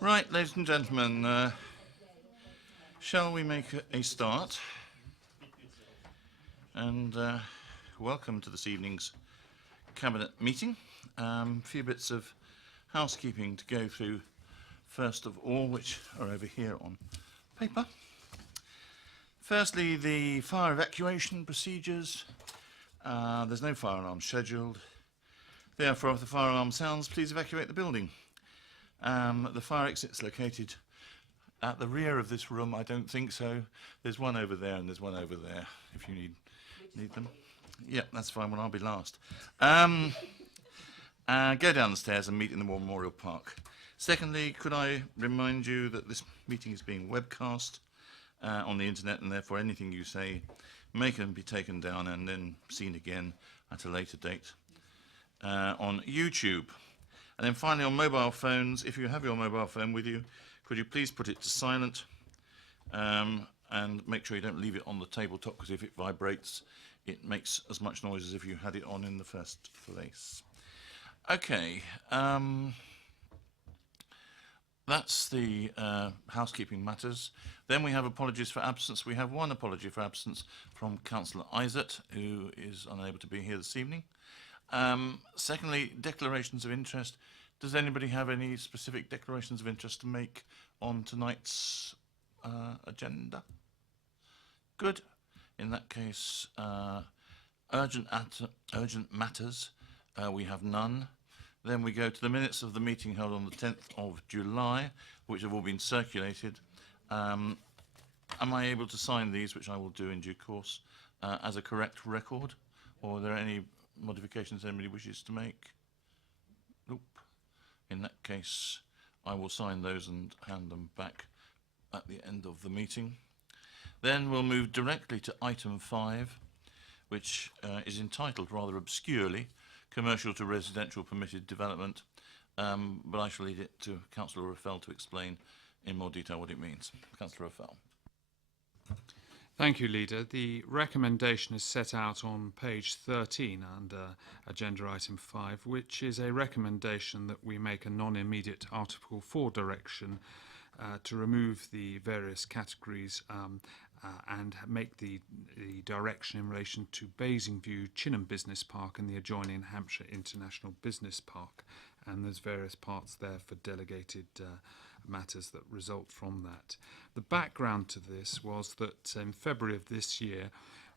Right, ladies and gentlemen, shall we make a start? And welcome to this evening's Cabinet meeting. A few bits of housekeeping to go through first of all, which are over here on paper. Firstly, the fire evacuation procedures. There's no fire alarm scheduled. Therefore, if the fire alarm sounds, please evacuate the building. The fire exit's located at the rear of this room. I don't think so. There's one over there and there's one over there if you need them. Yeah, that's fine. Well, I'll be last. Go down the stairs and meet in the Memorial Park. Secondly, could I remind you that this meeting is being webcast on the internet, and therefore anything you say may can be taken down and then seen again at a later date on YouTube. And then finally, on mobile phones, if you have your mobile phone with you, could you please put it to silent and make sure you don't leave it on the tabletop, because if it vibrates, it makes as much noise as if you had it on in the first place. Okay, that's the housekeeping matters. Then we have apologies for absence. We have one apology for absence from Councillor Isett, who is unable to be here this evening. Secondly, declarations of interest. Does anybody have any specific declarations of interest to make on tonight's agenda? Good. In that case, urgent matters, we have none. Then we go to the minutes of the meeting held on the 10th of July, which have all been circulated. Am I able to sign these, which I will do in due course, as a correct record? Or are there any modifications anybody wishes to make? Nope. In that case, I will sign those and hand them back at the end of the meeting. Then we'll move directly to item 5, which is entitled rather obscurely, Commercial to Residential Permitted Development, but I shall leave it to Councillor Raffel to explain in more detail what it means. Councillor Raffel. Thank you, Leader. The recommendation is set out on page 13 under Agenda Item 5, which is a recommendation that we make a non-immediate Article 4 direction to remove the various categories and make the direction in relation to Basingview Chinham Business Park and the adjoining Hampshire International Business Park. And there's various parts there for delegated matters that result from that. The background to this was that in February of this year,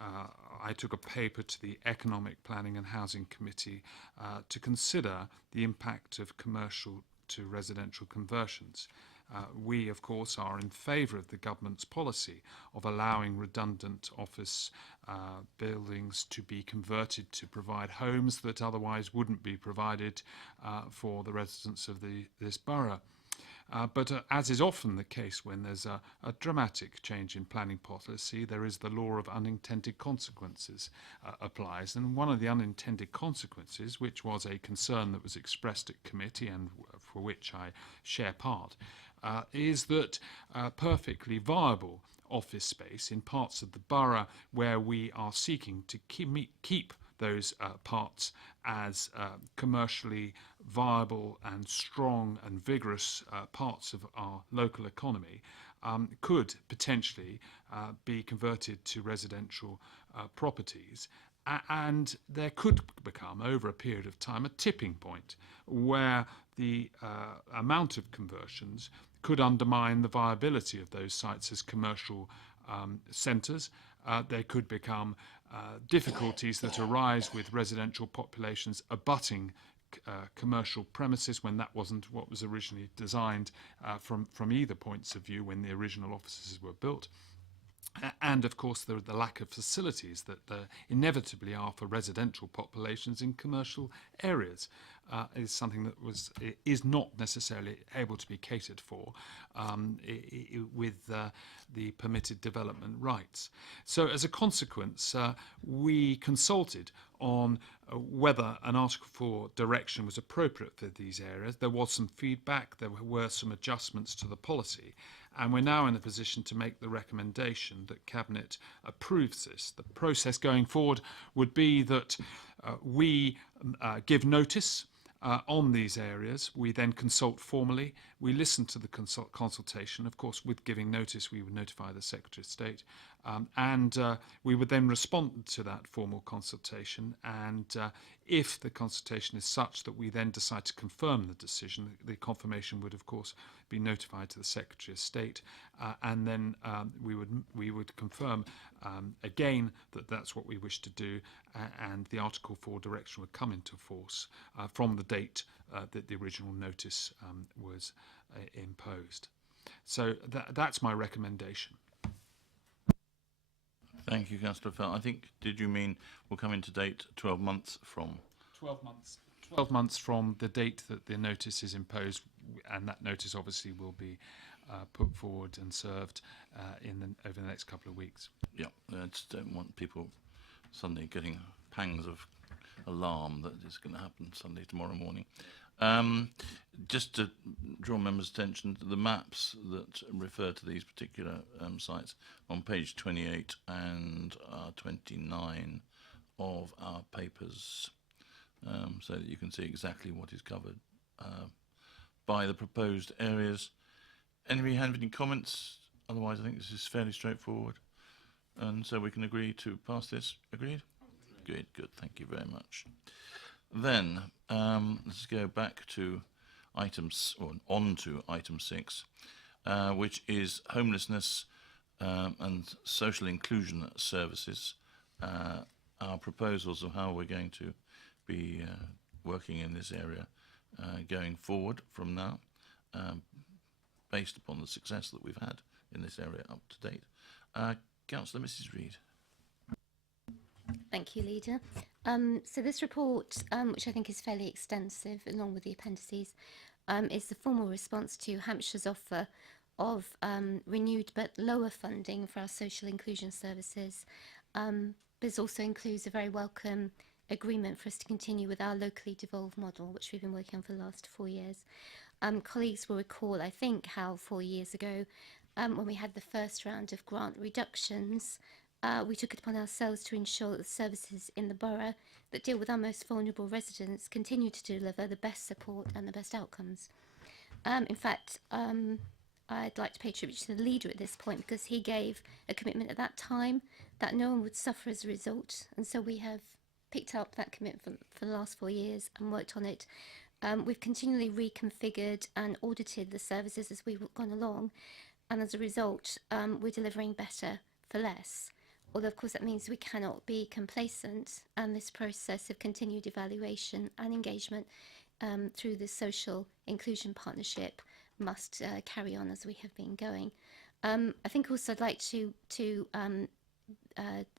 I took a paper to the Economic Planning and Housing Committee to consider the impact of commercial to residential conversions. We, of course, are in favour of the government's policy of allowing redundant office buildings to be converted to provide homes that otherwise wouldn't be provided for the residents of this borough. But as is often the case when there's a dramatic change in planning policy, there is the law of unintended consequences applies. And one of the unintended consequences, which was a concern that was expressed at committee and for which I share part, is that perfectly viable office space in parts of the borough where we are seeking to keep those parts as commercially viable and strong and vigorous parts of our local economy could potentially be converted to residential properties. And there could become, over a period of time, a tipping point where the amount of conversions could undermine the viability of those sites as commercial centres. There could become difficulties that arise with residential populations abutting commercial premises when that wasn't what was originally designed from either points of view when the original offices were built. And of course the lack of facilities that there inevitably are for residential populations in commercial areas is something that is not necessarily able to be catered for with the permitted development rights. So as a consequence, we consulted on whether an Article 4 direction was appropriate for these areas. There was some feedback, there were some adjustments to the policy, and we're now in a position to make the recommendation that Cabinet approves this. The process going forward would be that we give notice on these areas. We then consult formally. We listen to the consultation. Of course, with giving notice, we would notify the Secretary of State. And we would then respond to that formal consultation. And if the consultation is such that we then decide to confirm the decision, the confirmation would, of course, be notified to the Secretary of State. And then we would confirm again that that's what we wish to do, and the Article 4 direction would come into force from the date that the original notice was imposed. So that's my recommendation. Thank you, Councillor Fell. I think, did you mean will come into date 12 months from? 12 months. 12 months from the date that the notice is imposed, and that notice obviously will be put forward and served over the next couple of weeks. Yeah, I just don't want people suddenly getting pangs of alarm that it's going to happen Sunday, tomorrow morning. Just to draw members' attention to the maps that refer to these particular sites on page 28 and 29 of our papers, so that you can see exactly what is covered by the proposed areas. Anybody have any comments? Otherwise, I think this is fairly straightforward, and so we can agree to pass this. Agreed? Good, good. Thank you very much. Then let's go back to items, or on to item 6, which is homelessness and social inclusion services. Our proposals of how we're going to be working in this area going forward from now, based upon the success that we've had in this area up to date. Councillor Mrs. Reid. Thank you, Leader. So this report, which I think is fairly extensive, along with the appendices, is the formal response to Hampshire's offer of renewed but lower funding for our social inclusion services. This also includes a very welcome agreement for us to continue with our locally devolved model, which we've been working on for the last 4 years. Colleagues will recall, I think, how 4 years ago, when we had the first round of grant reductions, we took it upon ourselves to ensure that the services in the borough that deal with our most vulnerable residents continue to deliver the best support and the best outcomes. In fact, I'd like to pay tribute to the leader at this point, because he gave a commitment at that time that no one would suffer as a result, and so we have picked up that commitment for the last 4 years and worked on it. We've continually reconfigured and audited the services as we've gone along, and as a result, we're delivering better for less. Although, of course, that means we cannot be complacent, and this process of continued evaluation and engagement through the social inclusion partnership must carry on as we have been going. I think also I'd like to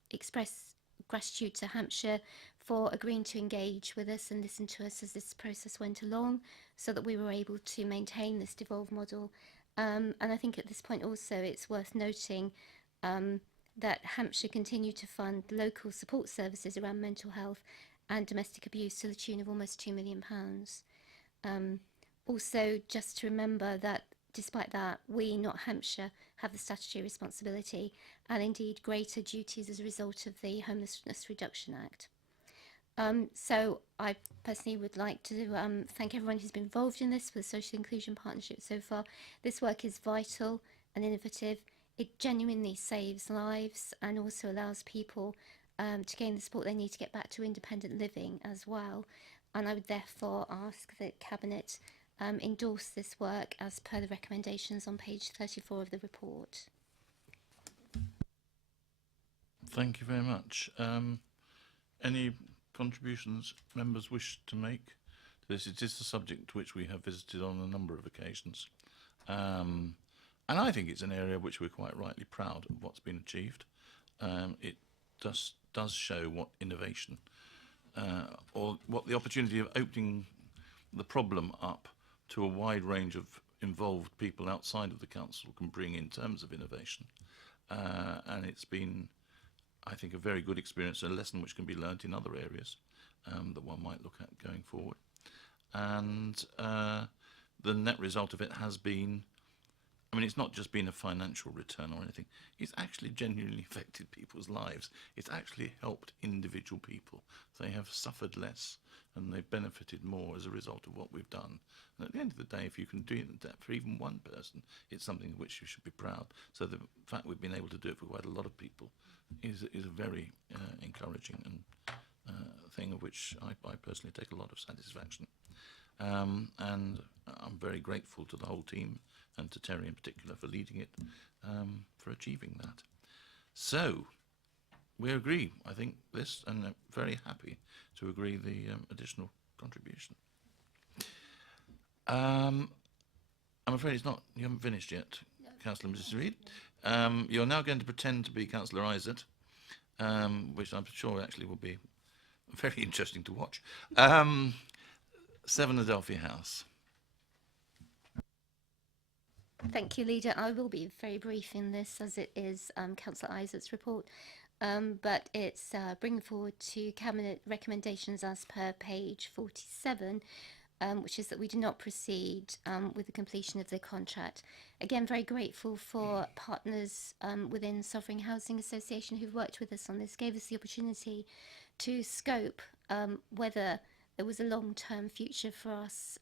express gratitude to Hampshire for agreeing to engage with us and listen to us as this process went along, so that we were able to maintain this devolved model. And I think at this point also it's worth noting that Hampshire continued to fund local support services around mental health and domestic abuse to the tune of almost £2 million. Also, just to remember that despite that, we, not Hampshire, have the statutory responsibility and indeed greater duties as a result of the Homelessness Reduction Act. So I personally would like to thank everyone who's been involved in this for the Social Inclusion Partnership so far. This work is vital and innovative. It genuinely saves lives and also allows people to gain the support they need to get back to independent living as well. And I would therefore ask that Cabinet endorse this work as per the recommendations on page 34 of the report. Thank you very much. Any contributions members wish to make to this? It is a subject which we have visited on a number of occasions. And I think it's an area which we're quite rightly proud of what's been achieved. It does show what innovation or what the opportunity of opening the problem up to a wide range of involved people outside of the council can bring in terms of innovation. And it's been, I think, a very good experience, a lesson which can be learnt in other areas that one might look at going forward. And the net result of it has been, I mean, it's not just been a financial return or anything. It's actually genuinely affected people's lives. It's actually helped individual people. They have suffered less and they've benefited more as a result of what we've done. And at the end of the day, if you can do that for even one person, it's something of which you should be proud. So the fact we've been able to do it for quite a lot of people is a very encouraging and thing of which I personally take a lot of satisfaction. And I'm very grateful to the whole team and to Terry in particular for leading it, for achieving that. So we agree, I think, this, and I'm very happy to agree the additional contribution. I'm afraid it's not, you haven't finished yet, no. Councillor Mrs. Reid. You're now going to pretend to be Councillor Isaac, which I'm sure actually will be very interesting to watch. 7 Adelphi House. Thank you, Leader. I will be very brief in this, as it is Councillor Isaac's report, but it's bringing forward 2 Cabinet recommendations as per page 47, which is that we do not proceed with the completion of the contract. Again, very grateful for partners within Sovereign Housing Association who've worked with us on this, gave us the opportunity to scope whether there was a long-term future for us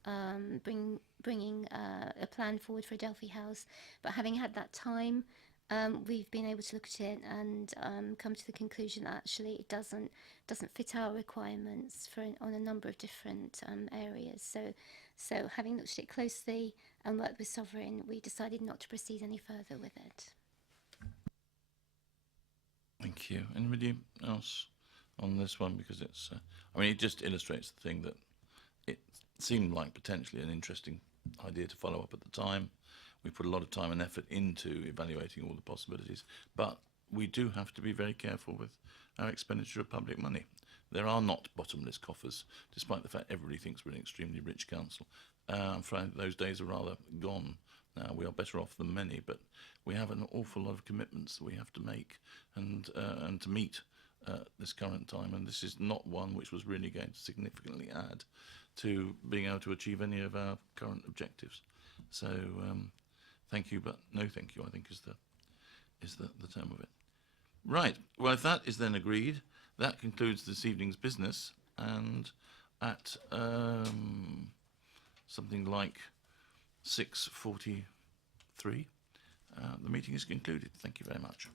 bringing a plan forward for Adelphi House. But having had that time, we've been able to look at it and come to the conclusion that actually it doesn't fit our requirements on a number of different areas. So having looked at it closely and worked with Sovereign, we decided not to proceed any further with it. Thank you. Anybody else on this one? Because it's, I mean, it just illustrates the thing that it seemed like potentially an interesting idea to follow up at the time. We put a lot of time and effort into evaluating all the possibilities, but we do have to be very careful with our expenditure of public money. There are not bottomless coffers, despite the fact everybody thinks we're an extremely rich council. I'm afraid those days are rather gone now. We are better off than many, but we have an awful lot of commitments that we have to make and to meet this current time, and this is not one which was really going to significantly add to being able to achieve any of our current objectives. So thank you, but no thank you, I think is the term of it. Right, well, if that is then agreed, that concludes this evening's business, and at something like 6:43, the meeting is concluded. Thank you very much.